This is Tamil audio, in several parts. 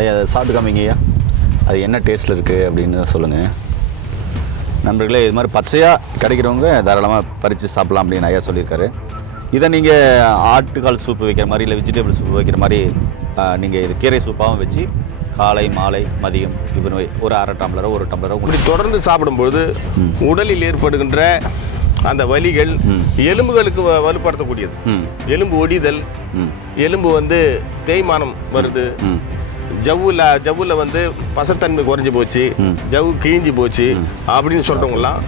ஐயா அதை சாப்பிட்டு காமிங்க ஐயா, அது என்ன டேஸ்ட்டில் இருக்குது அப்படின்னு சொல்லுங்கள். நண்பர்களே, இது மாதிரி பச்சையாக கிடைக்கிறவங்க தாராளமாக பறித்து சாப்பிட்லாம் அப்படின்னு ஐயா சொல்லியிருக்காரு. இதை நீங்கள் ஆட்டுக்கால் சூப்பு வைக்கிற மாதிரி இல்லை வெஜிடபிள் சூப்பு வைக்கிற மாதிரி நீங்கள் இது கீரை சூப்பாகவும் வச்சு காலை மாலை மதியம் இப்படி ஒரு அரை டம்ளரோ ஒரு டம்ளரோ இப்படி தொடர்ந்து சாப்பிடும்பொழுது உடலில் ஏற்படுகின்ற அந்த வலிகள் எலும்புகளுக்கு வலுப்படுத்தக்கூடியது. எலும்பு ஒடிதல், எலும்பு தேய்மானம் வருது, ஜவ்வுல பசத்தன்மை குறைஞ்சி போச்சு, ஜவ்வு கிழிஞ்சி போச்சு அப்படின்னு சொல்றவங்கலாம்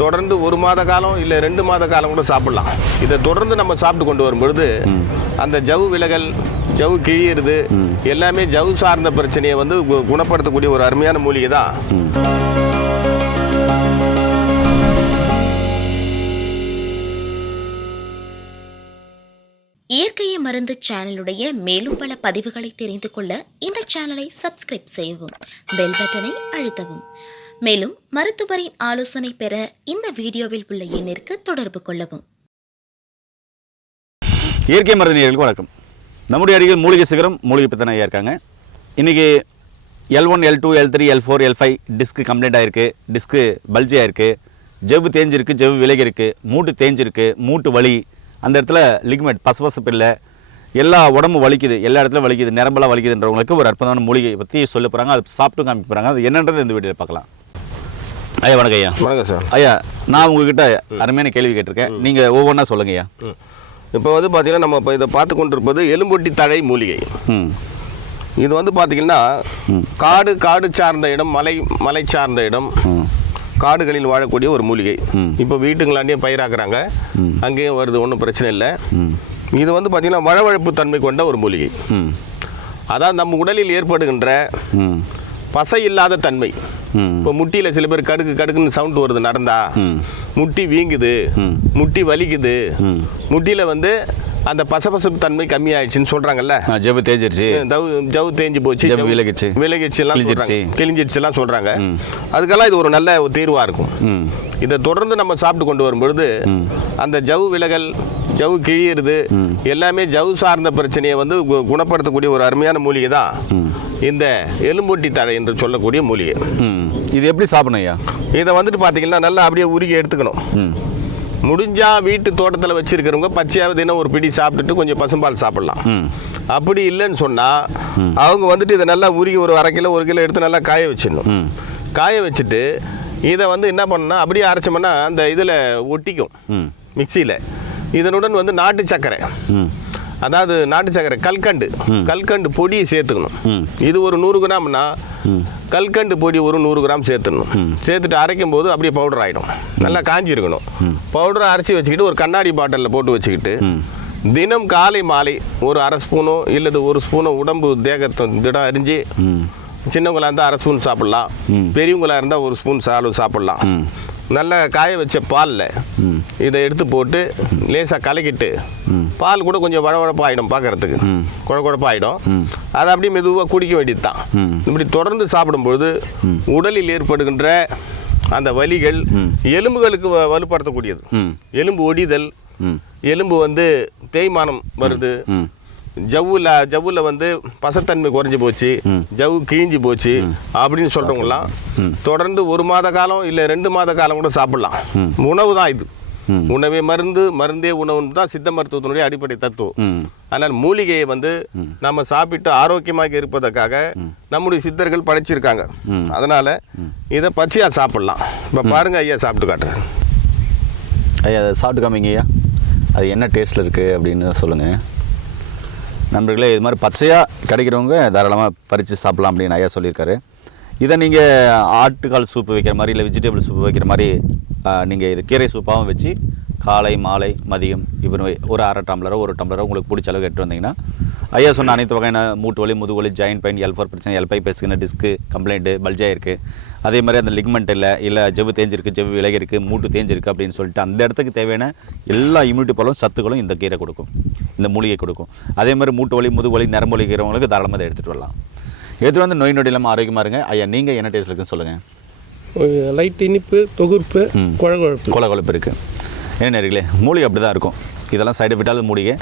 தொடர்ந்து 1 மாத காலம் இல்லை 2 மாத காலம் கூட சாப்பிடலாம். இதை தொடர்ந்து நம்ம சாப்பிட்டு கொண்டு வரும்பொழுது அந்த ஜவ்வு விலகல், ஜவ்வு கிழியிறது எல்லாமே ஜவ்வு சார்ந்த பிரச்சனையை குணப்படுத்தக்கூடிய ஒரு அருமையான மூலிகை தான். இயற்கையை மருந்து சேனலுடைய மேலும் பல பதிவுகளை தெரிந்து கொள்ள இந்த சேனலை சப்ஸ்கிரைப் செய்யவும், பெல் பட்டனை அழுத்தவும். மேலும் மருத்துவரின் ஆலோசனை பெற இந்த வீடியோவில் உள்ள எண்ணிற்கு தொடர்பு கொள்ளவும். இயற்கை மருந்து நேயர்களுக்கு வணக்கம். நம்முடைய அருகில் மூலிகை சிகரம் மூலிகை பற்றி ஐயா இருக்காங்க. இன்றைக்கி L1, L2, L3, L4, L5 disc complaint ஆகிருக்கு, டிஸ்க்கு பல்ஜி ஆகிருக்கு, ஜவ்வு தேஞ்சிருக்கு, ஜவ்வு விலகிருக்கு, மூட்டு தேஞ்சிருக்கு, மூட்டு வலி, அந்த இடத்துல லிக்மெண்ட் பசபசப்பு இல்லை, எல்லா உடம்பு வலிக்குது, எல்லா இடத்துல வலிக்குது, நரம்பெல்லாம் வலிக்குதுன்றவங்களுக்கு ஒரு அற்புதமான மூலிகையை பற்றி சொல்ல போகிறாங்க. அது சாப்பிட்டு காமிக்க போகிறாங்க. அது என்னன்றது இந்த வீடியோவில் பார்க்கலாம். ஐயா வணக்கம் ஐயா. வணக்கம் சார். ஐயா, நான் உங்ககிட்ட அருமையான கேள்வி கேட்டிருக்கேன், நீங்கள் ஒவ்வொன்றா சொல்லுங்க ஐயா. இப்போ பார்த்தீங்கன்னா நம்ம இப்போ இதை பார்த்து கொண்டிருப்பது எலும்பொட்டி தழை மூலிகை. இது பார்த்தீங்கன்னா காடு சார்ந்த இடம், மலை சார்ந்த இடம், காடுகளில் வாழக்கூடிய ஒரு மூலிகை. இப்போ வீட்டுங்களாண்டே பயிராக்குறாங்க, அங்கேயும் வருது, ஒன்றும் பிரச்சனை இல்லை. இது பார்த்தீங்கன்னா வழவழப்பு தன்மை கொண்ட ஒரு மூலிகை. அதாவது நம்ம உடலில் ஏற்படுகின்ற பசை இல்லாத தன்மை. இப்போ முட்டியில் சில பேர் கடுக்குன்னு சவுண்ட் வருது, நடந்தா முட்டி வீங்குது, முட்டி வலிக்குது, முட்டியில் அந்த பசபசப்பு தன்மை கம்மி ஆயிடுச்சுன்னு சொல்றாங்கல்ல, ஜவ்வு தேஞ்சிருச்சு, ஜவ்வு தேஞ்சு போச்சு, விலகிடுச்சு எல்லாம் கிழிஞ்சிடுச்சு எல்லாம் சொல்றாங்க. அதுக்கெல்லாம் இது ஒரு நல்ல தீர்வா இருக்கும். இதை தொடர்ந்து நம்ம சாப்பிட்டு கொண்டு வரும்பொழுது அந்த ஜவ்வு விலகல், ஜவ்வு கிழியிறது எல்லாமே ஜவ்வு சார்ந்த பிரச்சனையை குணப்படுத்தக்கூடிய ஒரு அருமையான மூலிகை தான் இந்த எலும்பொட்டி தழை என்று சொல்லக்கூடிய மூலிகை. இது எப்படி சாப்பிடணும் ஐயா? இதை பார்த்தீங்கன்னா நல்லா அப்படியே உருகி எடுத்துக்கணும். முடிஞ்சா வீட்டு தோட்டத்தில் வச்சிருக்கிறவங்க பச்சையாக தினம் ஒரு பிடி சாப்பிட்டுட்டு கொஞ்சம் பசும்பால் சாப்பிடலாம். அப்படி இல்லைன்னு சொன்னால் அவங்க இதை நல்லா உருகி ஒரு 1/2 கிலோ 1 கிலோ எடுத்து நல்லா காய வச்சிடணும். காய வச்சுட்டு இதை என்ன பண்ணால் அப்படியே அரைச்சோம்னா அந்த இதில் ஒட்டிக்கும் மிக்சியில். இதனுடன் நாட்டு சர்க்கரை, அதாவது நாட்டு சர்க்கரை, கல்கண்டு பொடியை சேர்த்துக்கணும். இது ஒரு 100 கிராம்னா கல்கண்டு பொடி ஒரு 100 கிராம் சேர்த்துடணும். சேர்த்துட்டு அரைக்கும் போது அப்படியே பவுடர் ஆகிடும். நல்லா காஞ்சி இருக்கணும். பவுடரை அரைச்சி வச்சுக்கிட்டு ஒரு கண்ணாடி பாட்டிலில் போட்டு வச்சுக்கிட்டு தினம் காலை மாலை ஒரு 1/2 ஸ்பூனோ இல்லது 1 ஸ்பூனோ உடம்பு தேகத்தை திடம் அரிஞ்சு, சின்னவங்களாக இருந்தால் 1/2 ஸ்பூன் சாப்பிட்லாம், பெரியவங்களாக இருந்தால் 1 ஸ்பூன் சாப்பிட்லாம். நல்லா காய வச்ச பாலில் இதை எடுத்து போட்டு லேசாக கலக்கிட்டு, பால் கூட கொஞ்சம் வழவழப்பாகிடும், பார்க்கறதுக்கு குழப்பாயிடும். அதை அப்படியே மெதுவாக குடிக்க வேண்டியது தான். இப்படி தொடர்ந்து சாப்பிடும்பொழுது உடலில் ஏற்படுகின்ற அந்த வலிகள் எலும்புகளுக்கு வலுப்படுத்தக்கூடியது. எலும்பு ஒடிதல், எலும்பு தேய்மானம் வருது, ஜவ்வுல பசத்தன்மை குறைஞ்சி போச்சு, ஜவ்வு கிழிஞ்சி போச்சு அப்படின்னு சொல்றவங்கலாம் தொடர்ந்து 1 மாத காலம் இல்லை 2 மாத காலம் கூட சாப்பிடலாம். உணவு தான் இது. உணவே மருந்து, மருந்தே உணவுன்னு தான் சித்த மருத்துவத்தினுடைய அடிப்படை தத்துவம். அதனால் மூலிகையை நம்ம சாப்பிட்டு ஆரோக்கியமாக இருப்பதற்காக நம்முடைய சித்தர்கள் படைச்சிருக்காங்க. அதனால இதை பச்சையா சாப்பிடலாம். இப்போ பாருங்க ஐயா, சாப்பிட்டு காட்டுறேன். ஐயா அதை சாப்பிட்டு காமிங்க ஐயா, அது என்ன டேஸ்ட்டில் இருக்குது அப்படின்னு சொல்லுங்கள். நண்பர்களே, இது மாதிரி பச்சையாக கிடைக்கிறவங்க தாராளமாக பறித்து சாப்பிட்லாம் அப்படின்னு ஐயா சொல்லியிருக்காரு. இதை நீங்கள் ஆட்டுக்கால் சூப்பு வைக்கிற மாதிரி இல்லை வெஜிடபிள் சூப்பு வைக்கிற மாதிரி நீங்கள் இது கீரை சூப்பாகவும் வச்சு காலை மாலை மதியம் இப்படி ஒரு அரை டம்ளரோ ஒரு டம்ளரோ உங்களுக்கு பிடிச்ச அளவுக்கு எடுத்து வந்தீங்கன்னா ஐயா சொன்ன அனைத்து வகையான மூட்டு வலி, முதுகு ஜாயின்ட் பெயின், L4 பிரச்சனை, L5 பேசுகிற டிஸ்க்கு கம்ப்ளைண்ட்டு, பல்ஜாக இருக்குது, அதே மாதிரி அந்த லிக்மெண்ட் இல்லை ஜவ்வு தேஞ்சிருக்கு, ஜவ்வு விலகிருக்கு, மூட்டு தேஞ்சிருக்கு அப்படின்னு சொல்லிட்டு அந்த இடத்துக்கு தேவையான எல்லா இம்யூனிட்டி பலம் சத்துக்களும் இந்த கீரை கொடுக்கும், இந்த மூலிகை கொடுக்கும். அதே மாதிரி மூட்டு வலி, முதுகு வலி, நரம்பு வலிக்கிறவங்களுக்கு தாராளமாக அதை எடுத்துகிட்டு வரலாம். எடுத்துகிட்டு நோய் நொடி இல்லாமல் ஆரோக்கியமாக இருங்க. ஐயா, நீங்கள் என்ன டேஸ்ட் இருக்குன்னு சொல்லுங்கள். லைட் இனிப்பு, தொகுப்பு, கொழகொழப்பு இருக்குது. என்ன நேர்களே, மூலிகை அப்படி தான் இருக்கும். இதெல்லாம் சைடு எஃபெக்டாக மூலிகை.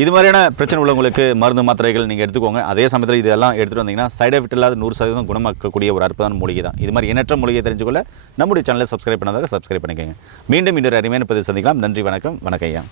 இது மாதிரியான பிரச்சனை உள்ளவங்களுக்கு மருந்து மாத்திரைகள் நீங்கள் எடுத்துக்கோங்க. அதே சமயத்தில் இதெல்லாம் எடுத்துகிட்டு வந்தீங்கன்னா சைடு எஃபெக்ட் இல்லாத 100% குணமாக்கக்கூடிய ஒரு அற்புதமான மூலிகை தான். இது மாதிரி எண்ணற்ற மூலிகை தெரிஞ்சுக்கொள்ள நம்முடைய சேனலை சப்ஸ்கிரைப் பண்ணாதாக சப்ஸ்கிரைப் பண்ணிக்கோங்க. மீண்டும் இன்னொரு அருமையான பதிவு சந்திக்கலாம். நன்றி, வணக்கம். வணக்கம் ஐயா.